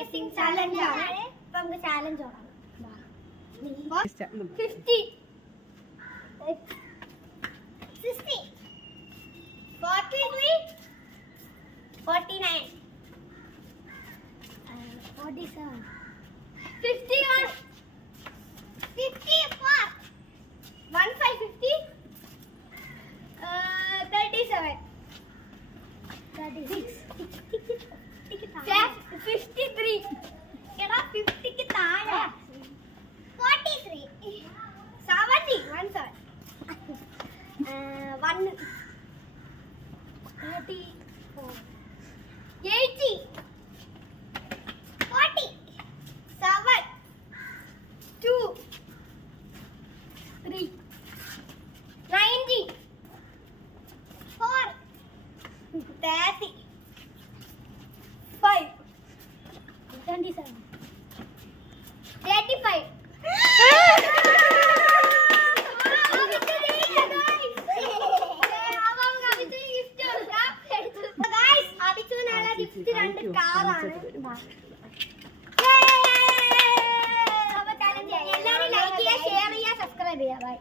Guessing challenge ആണ്. ഇപ്പൊ നമുക്ക് ചാലഞ്ച് തുടങ്ങാം. 50 60 43 49 47 51 54 1550 37 36 53 എടാ 50 ക്ക് താഴെ 43 70 17 1 34 80 40 7 2 3 90 4 30 5 27 35 രണ്ട് കാറാണ്. എല്ലാവരും ലൈക്ക് ചെയ്യുക, ഷെയർ ചെയ്യുക, സബ്സ്ക്രൈബ് ചെയ്യുക. ബൈ.